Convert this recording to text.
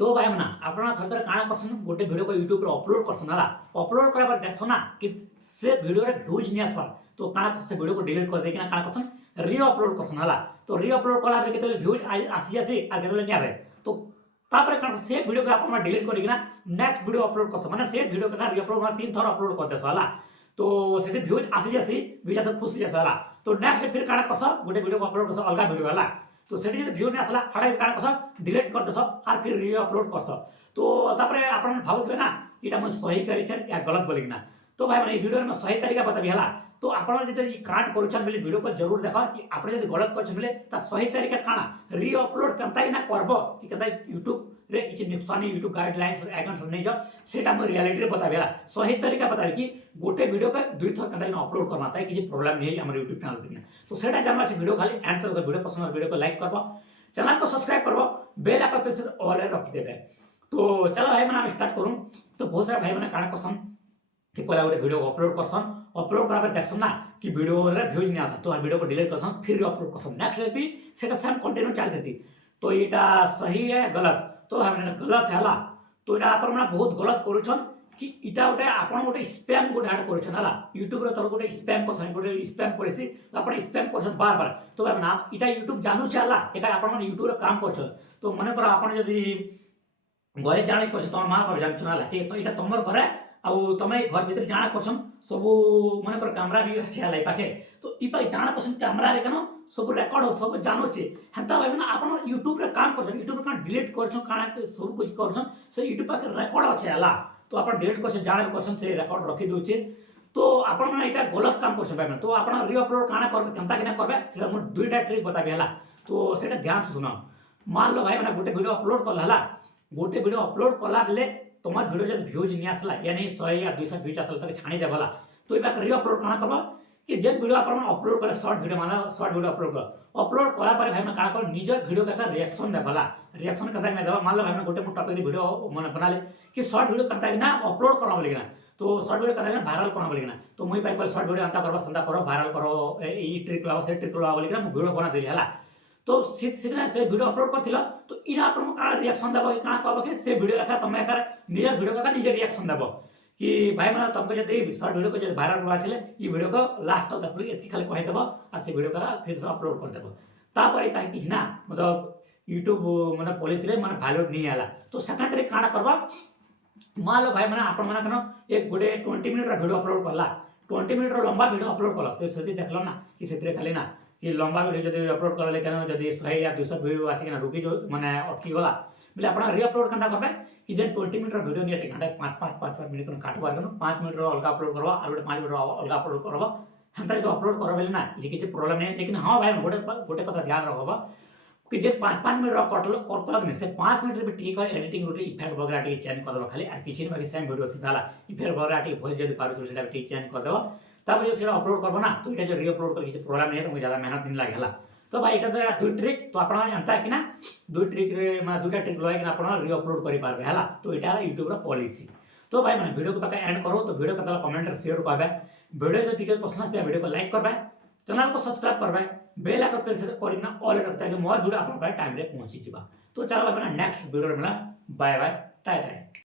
तो भाई ना आपना थर थर काଣା करसन गोटे वीडियो को यूट्यूब रे अपलोड करसन हला अपलोड करा पर देखसो ना कि से वीडियो रे व्यूज नहीं आसबा तो काଣା से वीडियो को डिलीट कर दे कि ना काଣା करसन री अपलोड करसन हला तो री अपलोड कला पर केते व्यूज आसी जासी आ केते नहीं आवे तो तापर काଣା से वीडियो को आपन डिलीट करी ना नेक्स्ट वीडियो अपलोड करसो माने से वीडियो का री अपलोड 3 थर अपलोड कर देसो हला तो सेटे व्यूज आसी जासी वीडियो से खुश जासो हला तो नेक्स्ट फिर काଣା करसो गोटे वीडियो को अपलोड करसो अलगा वीडियो हला तो सेठी जब व्यू नहीं आसला हटा काण करस डिलीट कर देस और फिर री अपलोड करस तो तापरे आपण भाबुतबे ना इटा मैं सही करी छै या गलत बोली ना तो भाई माने वीडियो में सही तरीका बताबी हला तो आपण जदि ई कांड करूछन बेले वीडियो को जरूर देखो कि आपण जदि गलत करछन बेले ता सही तरीका काना री अपलोड कंता ना करबो कि कंता YouTube रे किछि नुकसान YouTube गाइडलाइंस अकाउंट्स नै जो सेटा मैं रियलिटी रे बताबी हला सही तरीका बताबी कि गोटे वीडियो के दुई थर कंता अपलोड करना ताई किछि प्रॉब्लम नै हमर YouTube चैनल पे तो सेटा जानवा से वीडियो खाली एंड तक वीडियो पसंद वीडियो को लाइक करबो चैनल को सब्सक्राइब करबो बेल आइकन पे ऑल रख देबे तो चलो भाई माने हम स्टार्ट करूं तो बहुत सारा भाई माने काना कसम कि पहला गोटे वीडियो अपलोड करसन अपलोड करा पर देखसन ना कि वीडियो रे व्यूज नहीं आता तो वीडियो को डिलीट करसन फिर अपलोड करसन नेक्स्ट भी सेटा सेम कंटिन्यू चलती तो एटा सही है गलत तो भाई माने गलत हैला तो एटा आपण माने बहुत गलत करूछन कि इटा गोटे आपण गोटे स्पैम गोटे ऐड करूछन हला YouTube रे तर गोटे स्पैम करसन गोटे स्पैम करसी तो आपण स्पैम करसन बार बार तो भाई नाम इटा YouTube जानू छला एका आपण माने YouTube रे काम करछन तो मने कर आपण जदी घरे जाने करछ तोर मां बाप जानछ ना लाके तो इटा तमर घरे आ तमे घर भीतर जाना करछन सब मने कर कैमरा भी अछि हला पाखे तो ई पाई जाना करछन कैमरा रे कनो सब रिकॉर्ड हो सब जानो छे हंता भाई ना आपण YouTube रे काम करछन YouTube रे का डिलीट करछन काना सब कुछ करछन से YouTube पाखे रिकॉर्ड अछि हला तो आपण डिलीट करछन जाने करछन से रिकॉर्ड रखी दोछे तो आपण माने एटा गलत काम करछन भाई तो आपण री अपलोड काना करबे केनता किना करबे सेटा मो दुईटा ट्रिक बताबे हला तो सेटा ध्यान से सुनो मान लो भाई माने गोटे वीडियो अपलोड करला हला गोटे वीडियो अपलोड कला बेले तुम्हार वीडियो जब व्यूज नहीं आसला यानी 100 या 200 व्यूज आसला तक छाणी देबला तो इबा री अपलोड काना करबा कि जे वीडियो आपण अपलोड करे शॉर्ट वीडियो माने शॉर्ट वीडियो अपलोड कला पर भाई माने काना कर निज वीडियो का रिएक्शन देबला रिएक्शन कता ना देबा मान लो भाई माने गोटे टॉपिक रे वीडियो माने बना ले कि शॉर्ट वीडियो कता ना अपलोड करबा बोलिना तो शॉर्ट वीडियो कता ना वायरल करबा बोलिना तो मुई पाई शॉर्ट वीडियो अंता करबा संदा करो वायरल करो ई ट्रिक लाओ से ट्रिक लाओ बोलिना वीडियो बना देली हला तो सीधे से वीडियो अपलोड करथिला तो इना आपण का रिएक्शन देबो कि काना कहबो कि से वीडियो का तमे कर निजे वीडियो का निजे रिएक्शन देबो कि भाई माने तुमको जदि शॉर्ट वीडियो को जदि वायरल करबा छले ई वीडियो को लास्ट तक देखबो एथि खाली कहि देबो आ से वीडियो का फिर से अपलोड कर देबो तापर ई पाई कि ना मतलब YouTube माने पुलिस रे माने वैलिड नहीं आला तो सेकंड रे काना करबा मान लो भाई माने आपण माने कनो एक गोटे 20 मिनिट रा वीडियो अपलोड करला 20 मिनिट रा लंबा वीडियो अपलोड करला तो सेति देखलो ना कि सेतरे खाली ना कि लंबा वीडियो जदि अपलोड करले केन जदि 100 या 200 व्यू आसी के ना रुकी जो माने अटकी गला बोले आपण री अपलोड कंदा करबे कि जे 20 मिनिट रा वीडियो निये घंटा 5 मिनिट को काटबार कनो 5 मिनिट रो अलगा अपलोड करबा और 5 मिनिट रो अलगा अपलोड करबा हंता जो अपलोड करबे ना जे के प्रॉब्लम नहीं लेकिन हां भाई गोटे कथा ध्यान रखबा कि जे 5 मिनिट रो कटल नहीं से 5 मिनिट रे ठीक है एडिटिंग रूटी इफेक्ट वगैरह टी चेंज कर दबा खाली आ किछि बाकी सेम वीडियो थी वाला इफेक्ट वगैरह टी वॉइस जदि पारु सेटा टी चेंज कर दबा तब जो सेटा अपलोड करबो ना तो इटा जो री अपलोड कर किछि प्रॉब्लम नहीं तुमको ज्यादा मेहनत नहीं लागेला तो भाई इटा तो दुई ट्रिक तो आपण जानता है कि ना दुई ट्रिक रे माने दुटा ट्रिक लगे कि आपण री अपलोड करि पारबे हला तो इटा YouTube रा पॉलिसी तो भाई माने वीडियो को पक्का एंड करो तो वीडियो का कमेंट रे शेयर करबे वीडियो जो टिके पसंद है वीडियो को लाइक करबे चैनल को सब्सक्राइब करबे बेल आइकन प्रेस करना ऑल रखता है कि मोर वीडियो आपण टाइम रे पहुंची जिबा तो चलो भाई माने नेक्स्ट वीडियो रे मिला बाय बाय टाटा।